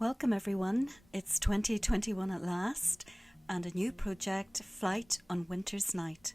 Welcome everyone, it's 2021 at last, and a new project, Flight on Winter's Night.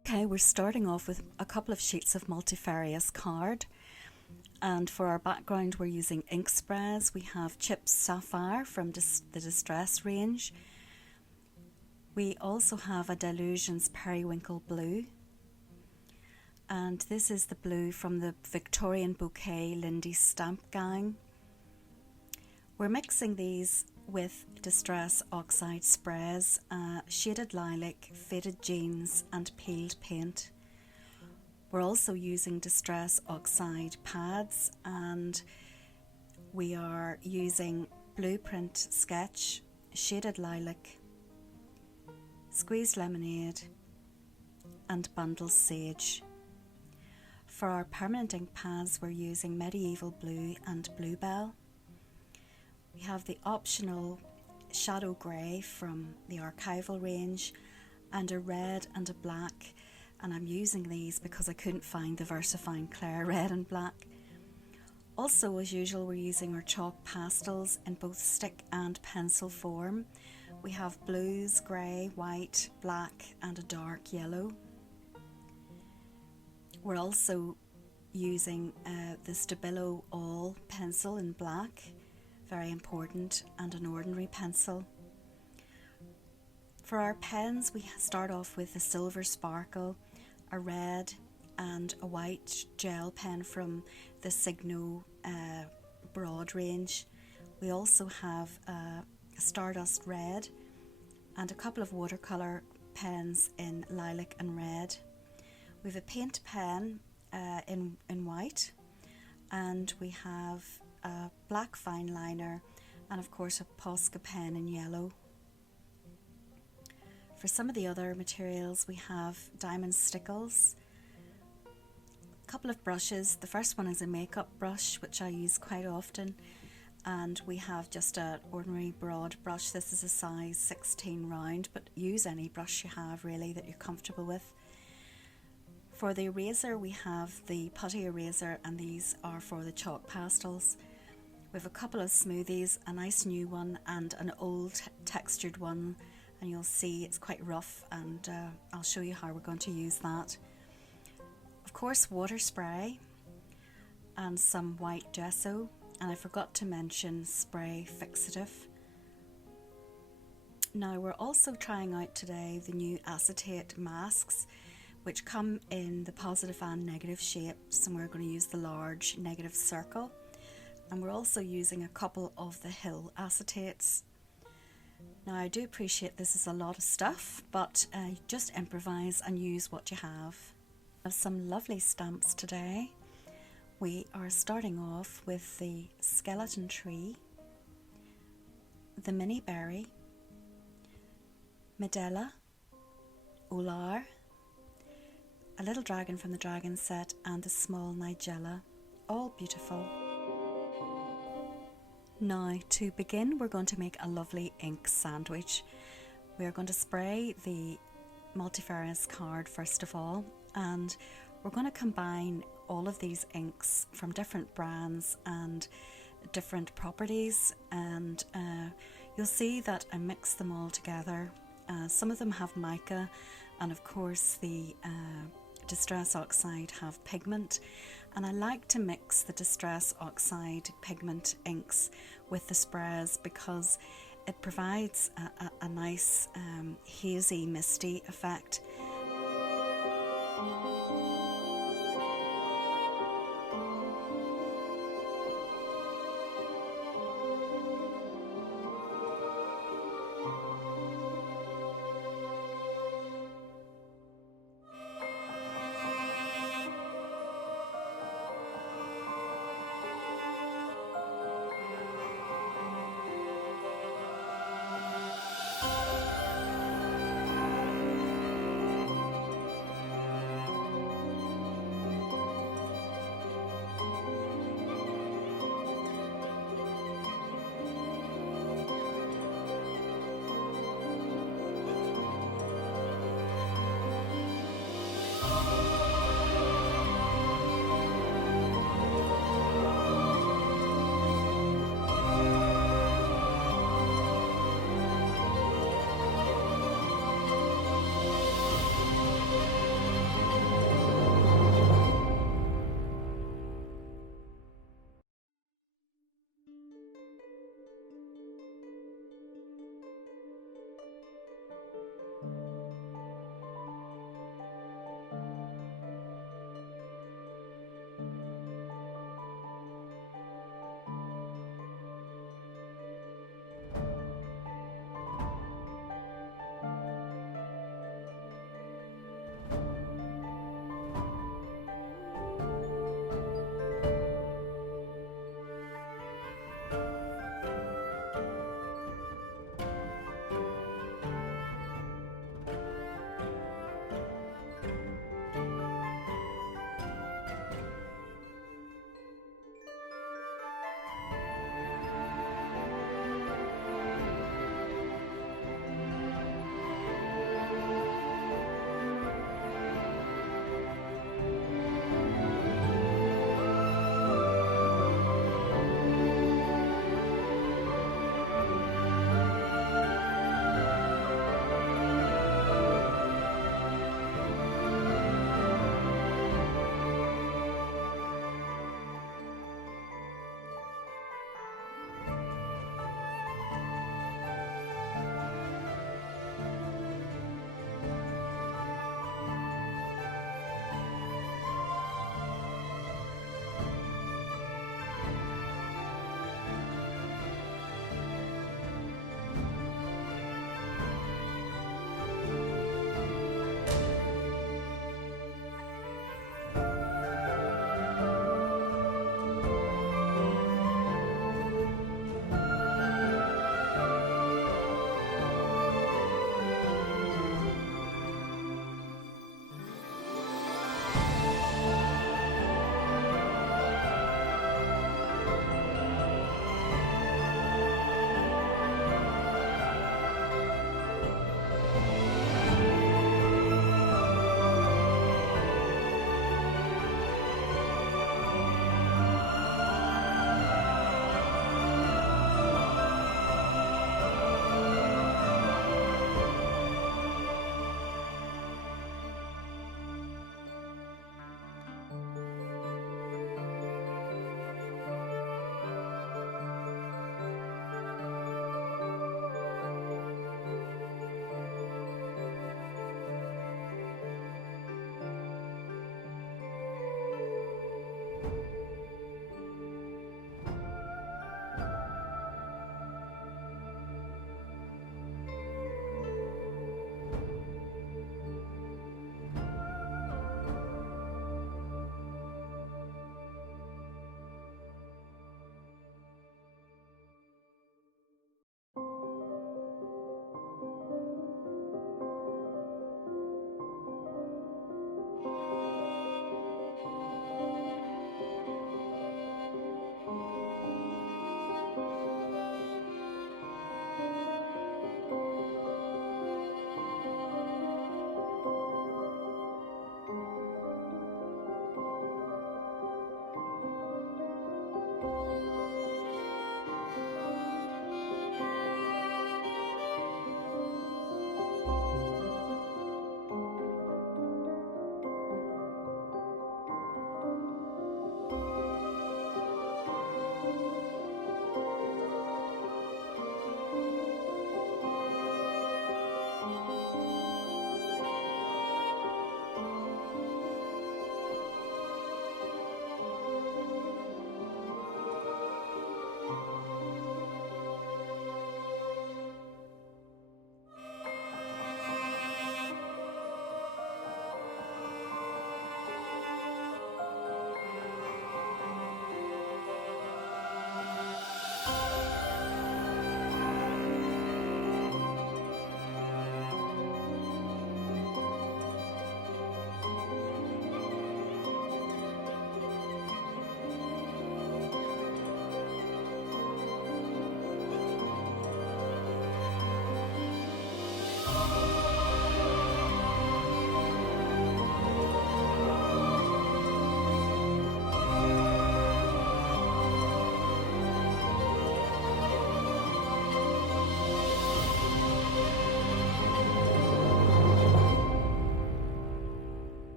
Okay, we're starting off with a couple of sheets of multifarious card, and for our background we're using ink sprays. We have Chips Sapphire from the Distress range. We also have a Dylusions Periwinkle Blue, and this is the blue from the Victorian Bouquet Lindy Stamp Gang. We're mixing these with Distress Oxide sprays, shaded lilac, faded jeans and peeled paint. We're also using Distress Oxide pads, and we are using Blueprint Sketch, shaded lilac, squeezed lemonade and bundles sage. For our permanent ink pads we're using Medieval Blue and Bluebell. We have the optional Shadow Grey from the Archival range, and a red and a black, and I'm using these because I couldn't find the VersaFine Clair red and black. Also, as usual, we're using our chalk pastels in both stick and pencil form. We have blues, grey, white, black and a dark yellow. We're also using the Stabilo All pencil in black, very important, and an ordinary pencil. For our pens we start off with a silver sparkle, a red and a white gel pen from the Signo broad range. We also have a Stardust red and a couple of watercolour pens in lilac and red. We have a paint pen in white, and we have a black fine liner, and of course a Posco pen in yellow. For some of the other materials we have diamond stickles, a couple of brushes. The first one is a makeup brush which I use quite often, and we have just an ordinary broad brush. This is a size 16 round, but use any brush you have really that you're comfortable with. For the eraser we have the putty eraser, and these are for the chalk pastels. We have a couple of smoothies, a nice new one and an old textured one, and you'll see it's quite rough, and I'll show you how we're going to use that. Of course, water spray and some white gesso, and I forgot to mention spray fixative. Now we're also trying out today the new acetate masks, which come in the positive and negative shapes, and we're going to use the large negative circle. And we're also using a couple of the Hill acetates. Now I do appreciate this is a lot of stuff, but just improvise and use what you have. I have some lovely stamps today. We are starting off with the skeleton tree, the mini berry, Medela, Ular, a little dragon from the dragon set, and the small Nigella, all beautiful. Now to begin we're going to make a lovely ink sandwich. We're going to spray the multifarious card first of all, and we're going to combine all of these inks from different brands and different properties, and you'll see that I mix them all together. Some of them have mica, and of course the Distress Oxide have pigment, and I like to mix the Distress Oxide pigment inks with the sprays because it provides a nice hazy, misty effect.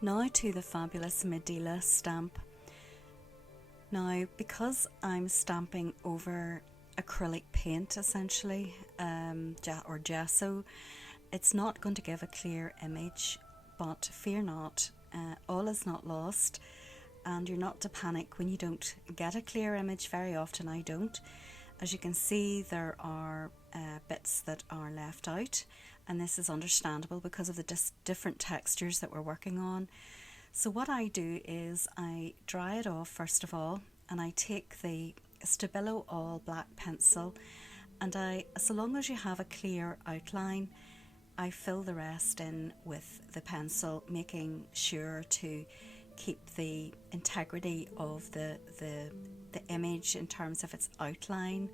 Now to the fabulous Medela stamp. Now, because I'm stamping over acrylic paint essentially, or gesso, it's not going to give a clear image, but fear not, all is not lost, and you're not to panic when you don't get a clear image. Very often I don't. As you can see, there are bits that are left out, and this is understandable because of the different textures that we're working on. So what I do is I dry it off first of all, and I take the Stabilo All black pencil, and so long as you have a clear outline, I fill the rest in with the pencil, making sure to keep the integrity of the image in terms of its outline.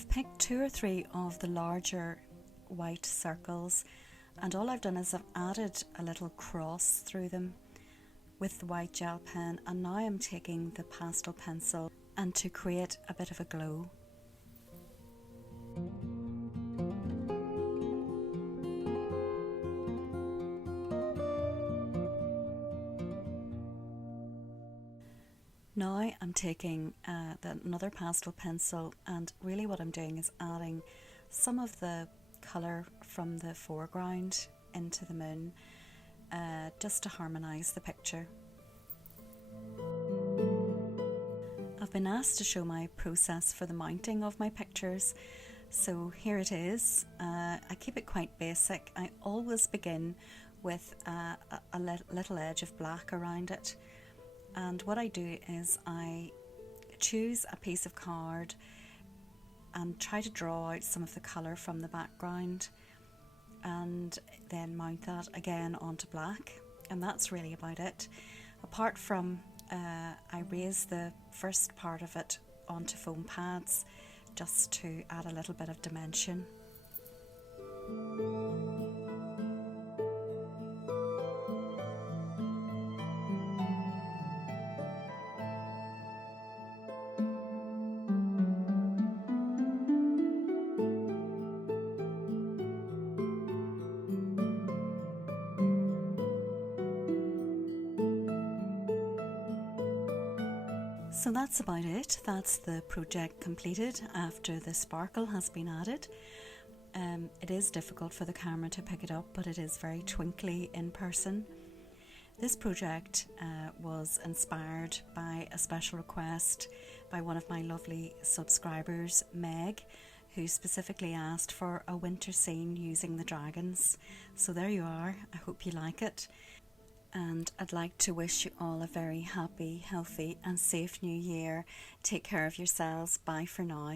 I've picked 2 or 3 of the larger white circles, and all I've done is I've added a little cross through them with the white gel pen, and now I'm taking the pastel pencil and to create a bit of a glow. Now I'm taking another pastel pencil, and really what I'm doing is adding some of the colour from the foreground into the moon, just to harmonise the picture. I've been asked to show my process for the mounting of my pictures, so here it is. I keep it quite basic. I always begin with a little edge of black around it. And what I do is I choose a piece of card and try to draw out some of the colour from the background, and then mount that again onto black, and that's really about it. Apart from I raise the first part of it onto foam pads just to add a little bit of dimension. So that's about it. That's the project completed after the sparkle has been added. It is difficult for the camera to pick it up, but it is very twinkly in person. This project was inspired by a special request by one of my lovely subscribers, Meg, who specifically asked for a winter scene using the dragons. So there you are. I hope you like it. And I'd like to wish you all a very happy, healthy and safe new year. Take care of yourselves. Bye for now.